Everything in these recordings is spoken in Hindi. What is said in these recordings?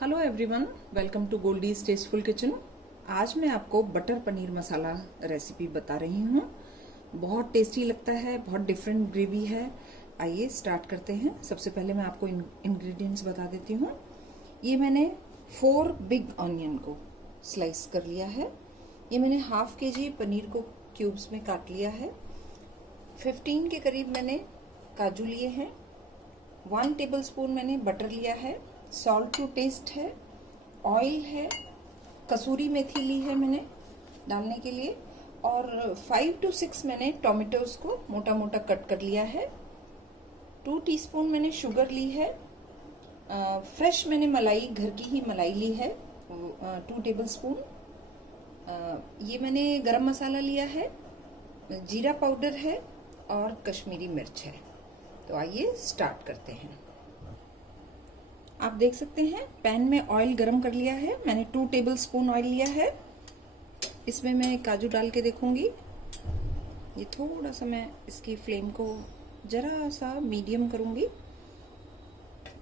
Hello everyone, welcome to Goldie's tasteful kitchen. आज मैं आपको बटर पनीर मसाला रेसिपी बता रही हूँ। बहुत टेस्टी लगता है, बहुत डिफरेंट ग्रेवी है। आइए स्टार्ट करते हैं। सबसे पहले मैं आपको इंग्रेडिएंट्स बता देती हूँ। ये मैंने 4 बिग ऑनियन को स्लाइस कर लिया है। ये मैंने हाफ केजी पनीर को क्यूब्स में काट लिया है। 15 के करीब मैंने काजू लिए हैं। 1 टेबलस्पून मैंने बटर लिया है। सॉल्ट टू टेस्ट है, ऑयल है, कसूरी मेथी ली है मैंने डालने के लिए, और 5 to 6 मैंने टोमेटोज को मोटा मोटा कट कर लिया है। 2 टीस्पून मैंने शुगर ली है। फ्रेश मैंने मलाई, घर की ही मलाई ली है, 2 टेबलस्पून। ये मैंने गरम मसाला लिया है, जीरा पाउडर है और कश्मीरी मिर्च है। तो आइए स्टार्ट करते हैं। आप देख सकते हैं पैन में ऑयल गरम कर लिया है। मैंने 2 टेबलस्पून ऑयल लिया है। इसमें मैं काजू डाल के देखूंगी। ये थोड़ा सा मैं इसकी फ्लेम को जरा सा मीडियम करूंगी,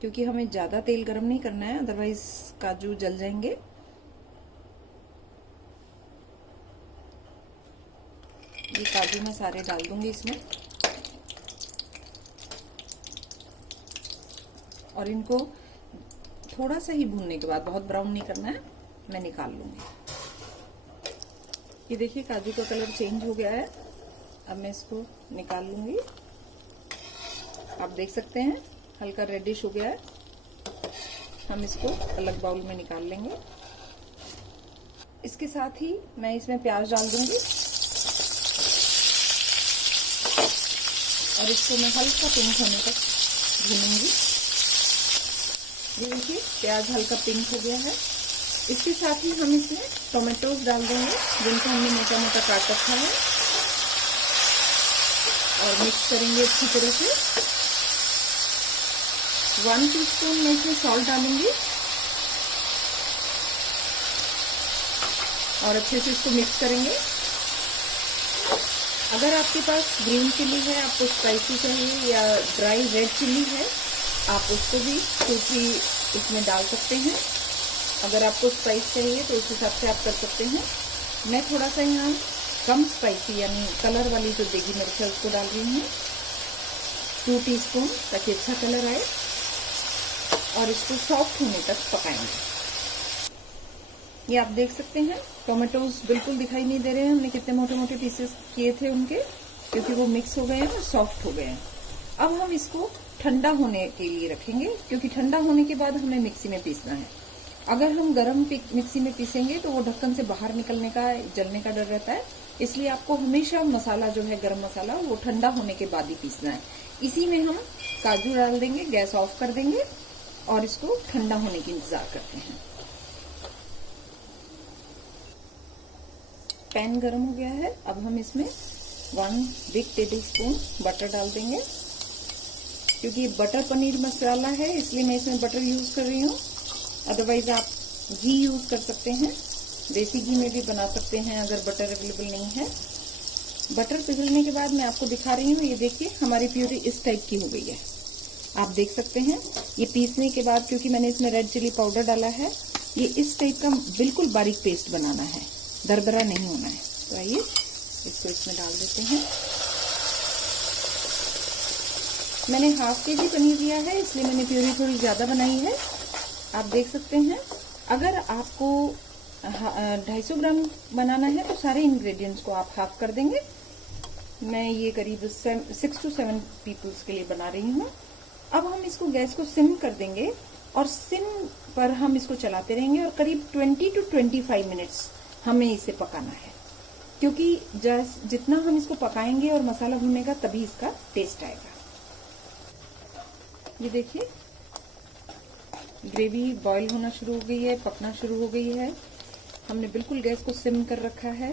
क्योंकि हमें ज्यादा तेल गरम नहीं करना है, अदरवाइज काजू जल जाएंगे। ये काजू मैं सारे डाल दूंगी इसमें, और इनको थोड़ा सा ही भूनने के बाद, बहुत ब्राउन नहीं करना है, मैं निकाल लूंगी। ये देखिए काजू का कलर चेंज हो गया है। अब मैं इसको निकाल लूंगी। आप देख सकते हैं हल्का रेडिश हो गया है। हम इसको अलग बाउल में निकाल लेंगे। इसके साथ ही मैं इसमें प्याज डाल दूंगी और इसको मैं हल्का पिंक होने तक भूनूंगी। ये देखिए प्याज हल्का पिंक हो गया है। इसके साथ ही हम इसमें टोमेटोज डाल देंगे, जिनको हमने मोटा मोटा काट रखा है, और मिक्स करेंगे अच्छी तरह से। 1 टीस्पून मैं इसमें सॉल्ट डालूंगी और अच्छे से इसको मिक्स करेंगे। अगर आपके पास ग्रीन चिली है, आपको स्पाइसी चाहिए, या ड्राई रेड चिली है, आप उसको भी सूखी इसमें डाल सकते हैं। अगर आपको स्पाइस चाहिए तो उस हिसाब से आप कर सकते हैं। मैं थोड़ा सा यहाँ कम स्पाइसी यानी कलर वाली जो देगी मिर्च है उसको डाल रही हूँ, 2 टीस्पून, ताकि अच्छा कलर आए, और इसको सॉफ्ट होने तक पकाएंगे। ये आप देख सकते हैं टोमेटोज बिल्कुल दिखाई नहीं दे रहे हैं। हमने कितने मोटे मोटे पीसेस किए थे उनके, क्योंकि वो मिक्स हो गए हैं और सॉफ्ट हो गए हैं। अब हम इसको ठंडा होने के लिए रखेंगे, क्योंकि ठंडा होने के बाद हमें मिक्सी में पीसना है। अगर हम गरम मिक्सी में पीसेंगे तो वो ढक्कन से बाहर निकलने का, जलने का डर रहता है। इसलिए आपको हमेशा मसाला जो है, गरम मसाला, वो ठंडा होने के बाद ही पीसना है। इसी में हम काजू डाल देंगे, गैस ऑफ कर देंगे और इसको ठंडा होने की इंतजार करते हैं। पैन गरम हो गया है। अब हम इसमें 1 बिग टेबलस्पून बटर डाल देंगे। क्योंकि ये बटर पनीर मसाला है, इसलिए मैं इसमें बटर यूज कर रही हूँ। अदरवाइज आप घी यूज कर सकते हैं, देसी घी में भी बना सकते हैं अगर बटर अवेलेबल नहीं है। बटर पिघलने के बाद मैं आपको दिखा रही हूँ। ये देखिए हमारी प्यूरी इस टाइप की हो गई है, आप देख सकते हैं। ये पीसने के बाद, क्योंकि मैंने इसमें रेड चिली पाउडर डाला है, ये इस टाइप का बिल्कुल बारीक पेस्ट बनाना है, दरदरा नहीं होना है। तो आइए इसको इसमें डाल देते हैं। मैंने हाफ केजी पनीर लिया है, इसलिए मैंने प्यूरी थोड़ी ज्यादा बनाई है। आप देख सकते हैं। अगर आपको 250 ग्राम बनाना है तो सारे इंग्रेडिएंट्स को आप हाफ कर देंगे। मैं ये करीब 6 to 7 पीपल्स के लिए बना रही हूँ। अब हम इसको गैस को सिम कर देंगे, और सिम पर हम इसको चलाते रहेंगे, और करीब 20 to 25 मिनट्स हमें इसे पकाना है। क्योंकि जितना हम इसको पकाएंगे और मसाला भुनेगा, तभी इसका टेस्ट आएगा। ये देखिए ग्रेवी बॉईल होना शुरू हो गई है, पकना शुरू हो गई है। हमने बिल्कुल गैस को सिम कर रखा है।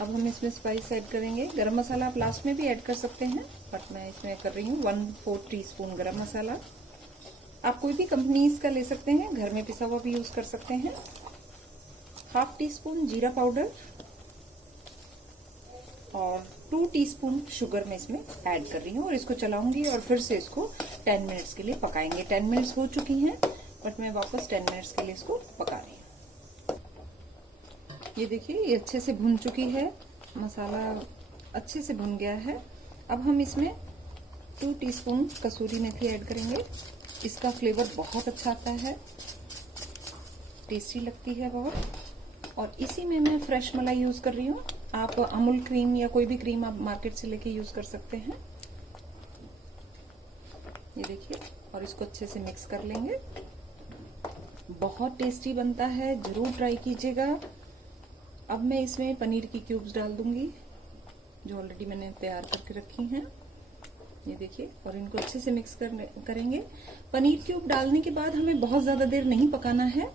अब हम इसमें स्पाइस ऐड करेंगे। गरम मसाला आप लास्ट में भी ऐड कर सकते हैं, बट मैं इसमें कर रही हूँ 1/4 टीस्पून गरम मसाला। आप कोई भी कंपनीज का ले सकते हैं, घर में पिसा हुआ भी यूज कर सकते हैं। 1/2 टीस्पून जीरा पाउडर और 2 टीस्पून शुगर मैं इसमें ऐड कर रही हूँ, और इसको चलाऊंगी और फिर से इसको 10 मिनट्स के लिए पकाएंगे। 10 मिनट्स हो चुकी हैं। बट मैं वापस 10 मिनट्स के लिए इसको पका रही हूँ। ये देखिए ये अच्छे से भुन चुकी है, मसाला अच्छे से भुन गया है। अब हम इसमें 2 टीस्पून कसूरी मेथी ऐड करेंगे। इसका फ्लेवर बहुत अच्छा आता है, टेस्टी लगती है बहुत। और इसी में मैं फ्रेश मलाई यूज कर रही हूँ। आप अमूल क्रीम या कोई भी क्रीम आप मार्केट से लेके यूज कर सकते हैं। ये देखिए, और इसको अच्छे से मिक्स कर लेंगे। बहुत टेस्टी बनता है, जरूर ट्राई कीजिएगा। अब मैं इसमें पनीर की क्यूब्स डाल दूंगी, जो ऑलरेडी मैंने तैयार करके रखी हैं। ये देखिए, और इनको अच्छे से मिक्स करेंगे। पनीर क्यूब डालने के बाद हमें बहुत ज्यादा देर नहीं पकाना है,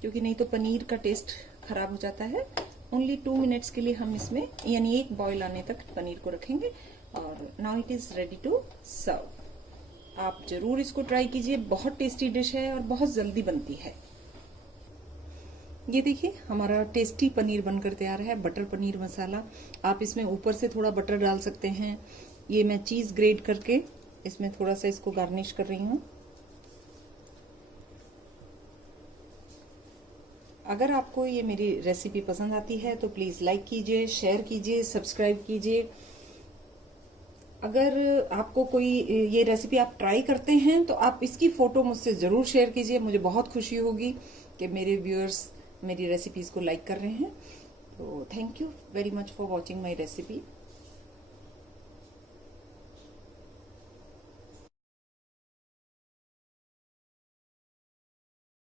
क्योंकि नहीं तो पनीर का टेस्ट खराब हो जाता है। ओनली 2 मिनट्स के लिए हम इसमें, यानी 1 बॉईल आने तक पनीर को रखेंगे। और now it is ready to serve. आप जरूर इसको ट्राई कीजिए, बहुत टेस्टी डिश है और बहुत जल्दी बनती है। ये देखिए हमारा टेस्टी पनीर बनकर तैयार है, बटर पनीर मसाला। आप इसमें ऊपर से थोड़ा बटर डाल सकते हैं। ये मैं चीज ग्रेट करके इसमें थोड़ा सा इसको गार्निश कर रही हूँ। अगर आपको ये मेरी रेसिपी पसंद आती है तो प्लीज लाइक कीजिए, शेयर कीजिए, सब्सक्राइब कीजिए। अगर आपको कोई ये रेसिपी आप ट्राई करते हैं तो आप इसकी फोटो मुझसे जरूर शेयर कीजिए। मुझे बहुत खुशी होगी कि मेरे व्यूअर्स मेरी रेसिपीज को लाइक कर रहे हैं। तो thank you very much for watching my recipe.